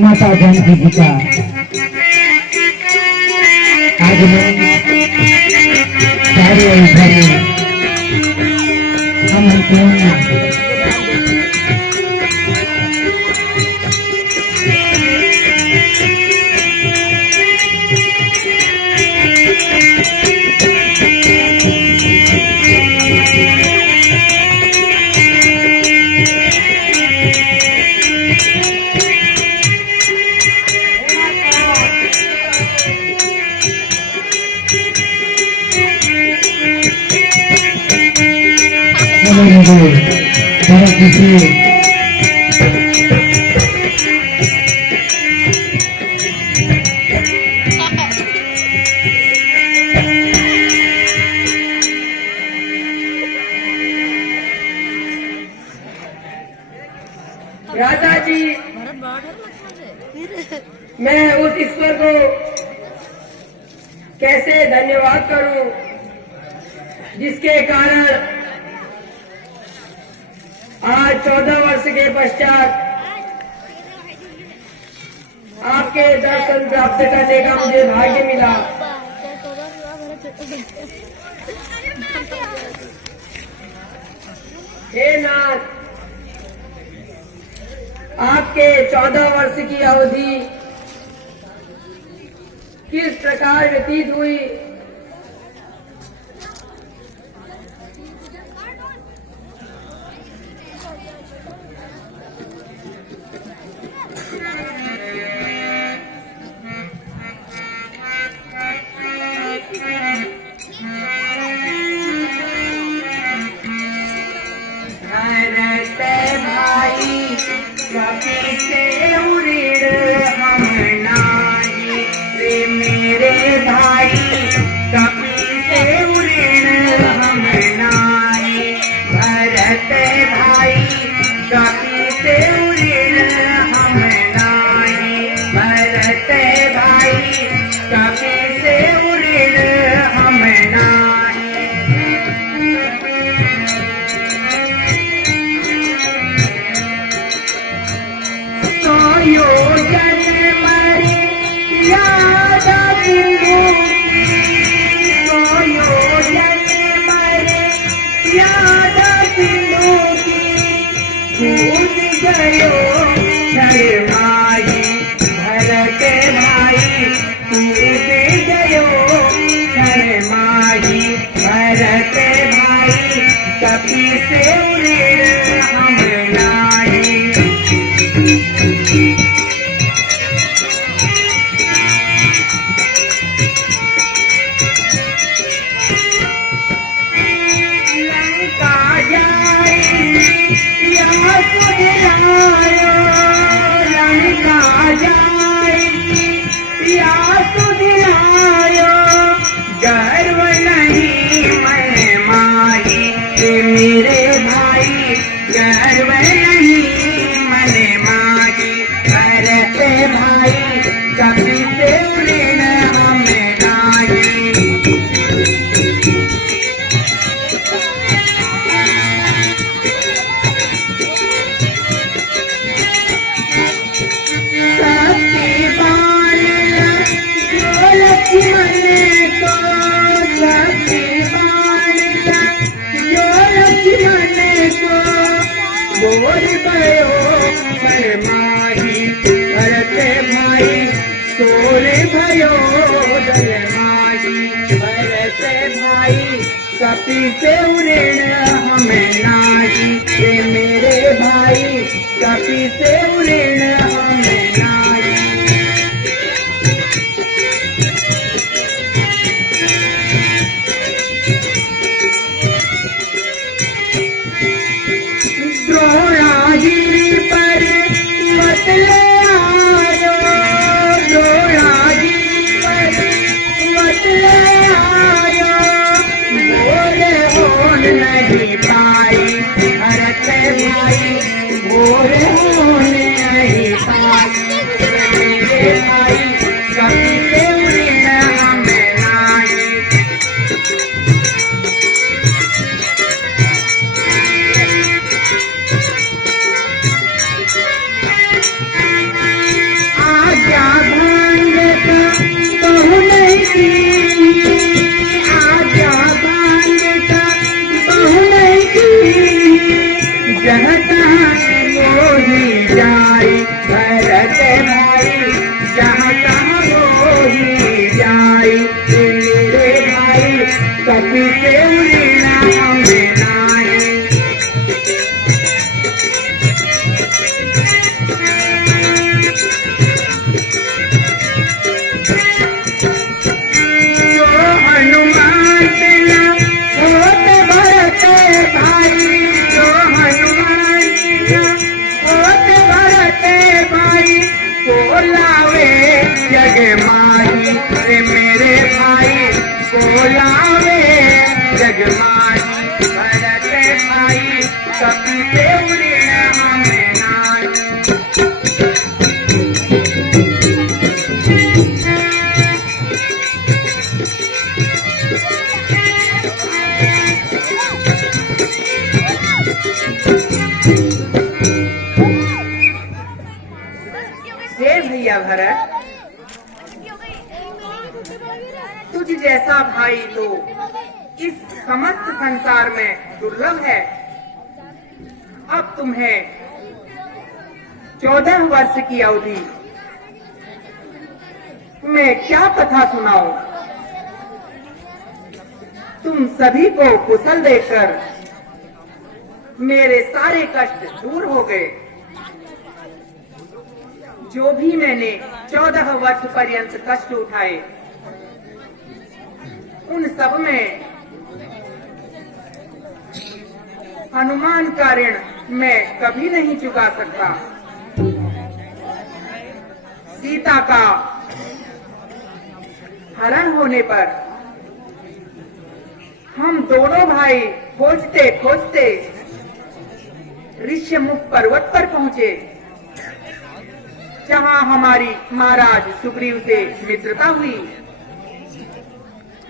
माता जानकी जी का आगमन सारे भरे हम राजा जी, मैं उस ईश्वर को कैसे धन्यवाद करूं जिसके कारण आज 14 वर्ष के पश्चात आपके दर्शन प्राप्त करने का मुझे भाग्य मिला। हे नाथ, आपके 14 वर्ष की अवधि किस प्रकार व्यतीत हुई, कपि से ऋण हमें नाही, रे मेरे भाई कपि से ऋण हमें नाही। द्रोणागिरि पर मत ले आयो, द्रोणागिरि पर मत ले आयो, बोले होन नहीं पाई भरत भाई, बोले होन नहीं पाई मेरे भाई कपि से ऋण हमें नाही। हे भैया भरत, तुझ जैसा भाई तो इस समस्त संसार में दुर्लभ है। अब तुम्हें 14 वर्ष की अवधि मैं क्या कथा सुनाऊं। तुम सभी को कुशल देखकर मेरे सारे कष्ट दूर हो गए। जो भी मैंने 14 वर्ष पर्यंत कष्ट उठाए, उन सब में हनुमान का ऋण मैं कभी नहीं चुका सकता। सीता का हरण होने पर हम दोनों भाई खोजते खोजते ऋष्यमुख पर्वत पर पहुंचे, जहां हमारी महाराज सुग्रीव से मित्रता हुई।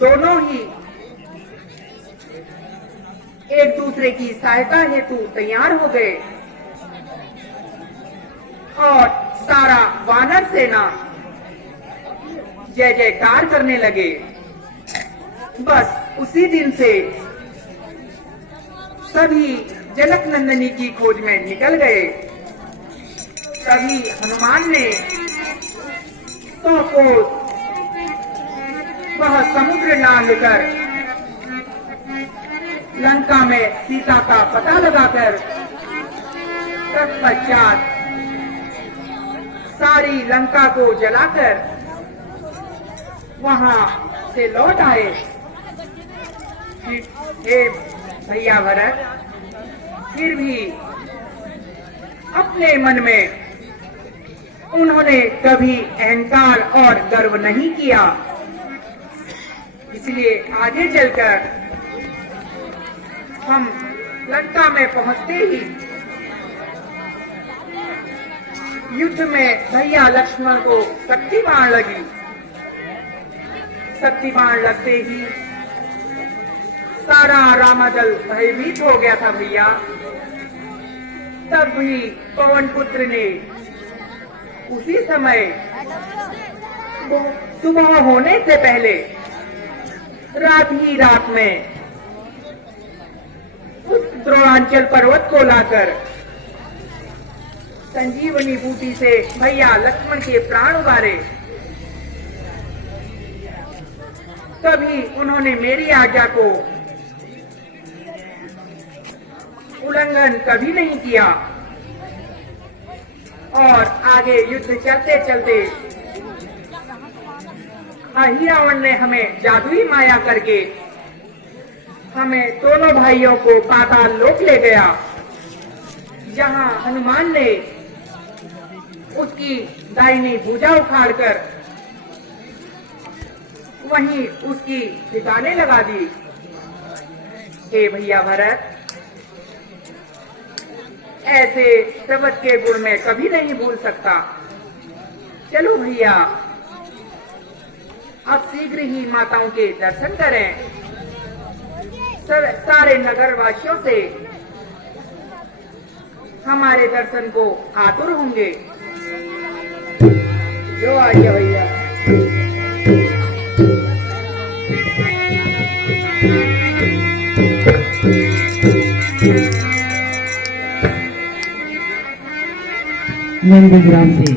दोनों ही एक दूसरे की सहायता हेतु तैयार हो गए और सारा वानर सेना जय जयकार करने लगे। बस उसी दिन से सभी जनक नंदनी की खोज में निकल गए। तभी हनुमान ने तो वह समुद्र नांग कर लंका में सीता का पता लगाकर तत्पश्चात सारी लंका को जलाकर वहां से लौट आए। हे भैया भरत, फिर भी अपने मन में उन्होंने कभी अहंकार और गर्व नहीं किया। इसलिए आगे चलकर हम लंका में पहुंचते ही युद्ध में भैया लक्ष्मण को शक्ति बाण लगी। शक्ति बाण लगते ही सारा रामादल भयभीत हो गया था भैया। तब भी पवन पुत्र ने उसी समय सुबह होने से पहले रात ही रात में उस द्रोणांचल पर्वत को लाकर संजीवनी बूटी से भैया लक्ष्मण के प्राण उबारे। तभी उन्होंने मेरी आज्ञा को उल्लंघन कभी नहीं किया और आगे युद्ध चलते चलते ही रावण ने हमें जादुई माया करके हमें दोनों भाइयों को पाताल लोक ले गया, जहां हनुमान ने उसकी दाहिनी भुजा उखाड़कर वहीं उसकी ठिकाने लगा दी। हे भैया भरत, ऐसे प्रवत के गुण में कभी नहीं भूल सकता। चलो भैया, अब शीघ्र ही माताओं के दर्शन करें। सारे नगर वासियों से हमारे दर्शन को आतुर होंगे। जो आज्ञा भैया। नंदग्राम से